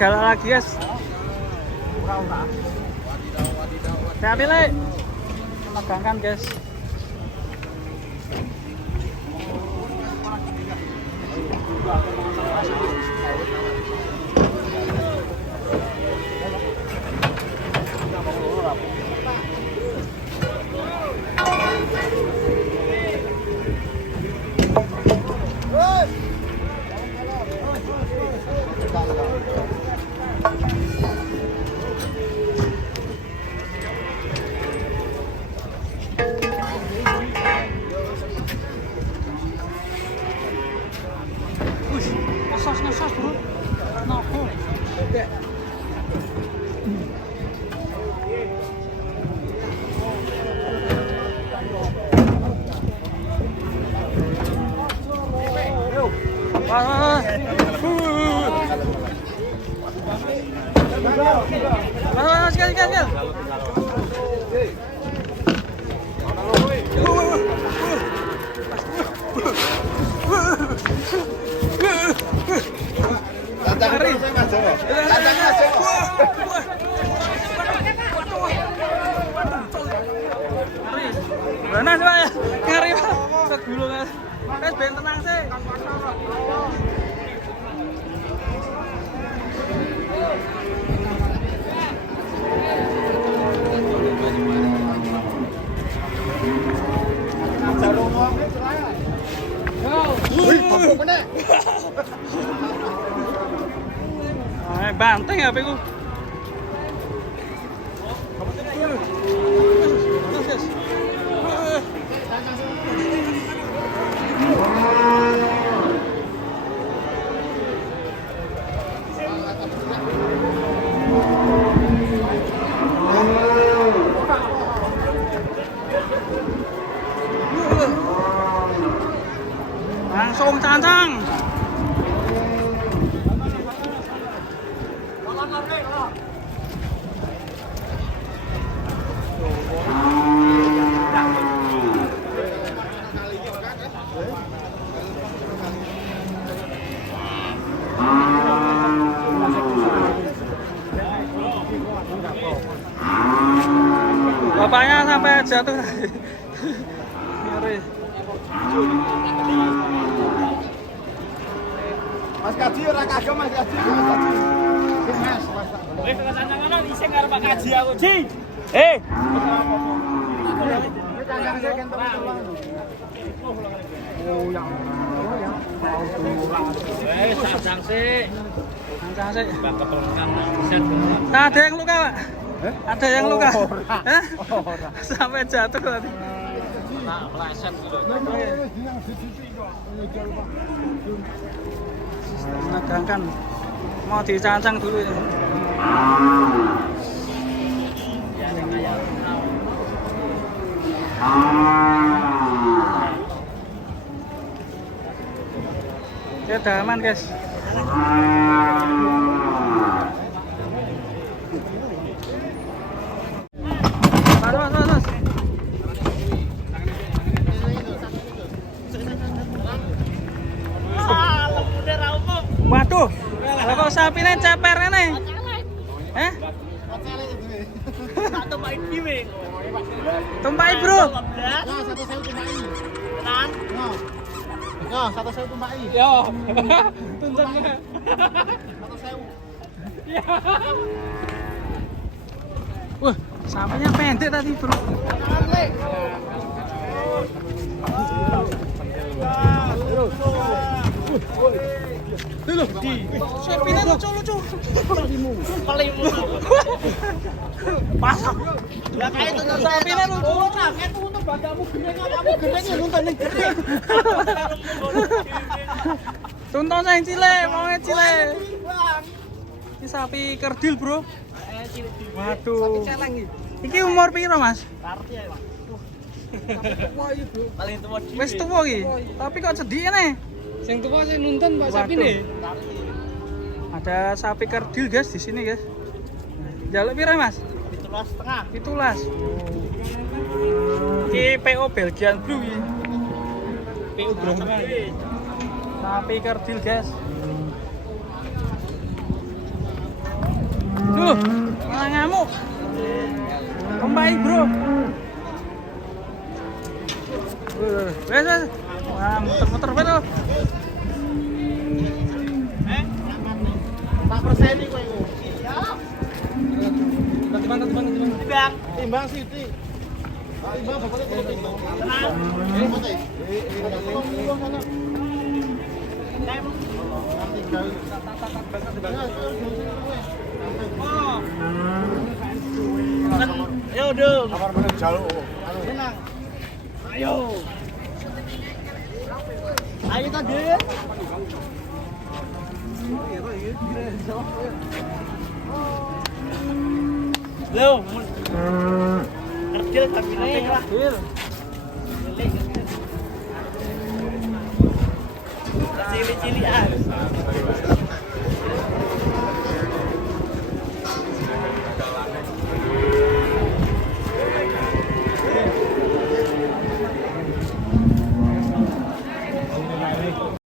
Galak lagi guys. Hati-hati le. Megangkan guys. Ngesos bro. Nopo? Sekali. Mana sih ya? Ngeri ke gulung ya. Wes ben tenang sih. Banteng apa itu? Langsung cancang. Bapaknya sampai jatuh tadi. Ngeri. Mas Kaji ora kagem Mas Kaji. Mas. Wis kecancangan iseng karo Pak Kaji aku, Ji. Cancang sih. Bak ketongkang set. Ada yang luka, Pak? Ada yang luka? Hah? Sampai jatuh tadi. Nah, meleset gitu. Menegangkan. Mau dicancang dulu ini. Ya udah aman guys. Waduh, kok sapine ceper nih? Eh? Tumpahin dhewe. Tumpahi, Bro. Nah, 1.000 tumpahi. Tenan. Nah, 1.000 tumpahi. Yo. Tuntun. 1.000. Ya. Wah, sampainya pendek tadi, Bro. Dulu di sapine lucu-lucu. Pelimu. Pasang. Lah kae tuntun Sapine lucu. Kae tuntun bagamu gede kamu gede nih nonton ning gede. Tonton saya cilik, mau cilik. Bang. Ini sapi kerdil, Bro. Cilik-cilik. Waduh. Celeng iki. Iki umur piro, Mas? Arti ya, Bang. Wah iya bro. Paling tua di. Wis tuwa iki. Tapi kok sedih nih. Sing tua sing nonton Pak Waduh. Sapine. Ada sapi kerdil, guys, di sini, guys. Jaluk piro, Mas? 17,5. 17. Iki PO Belgian Blue iki. PU Brahma. Sapi kerdil, guys. Duh, malah ngamuk. Kembali, Bro. Wes, wes. Wah, muter-muter betul. Tak perseni kowe iku. Timbang. Timbang Siti. Timbang bapaknya kudu timbang. Tenang. Pote. Yo, dong. Kamar mana jaluk. Tenang. Ayo. Ayo tadi. Lo, kecil tapi nih lah. Kerdil. Cili-cilian.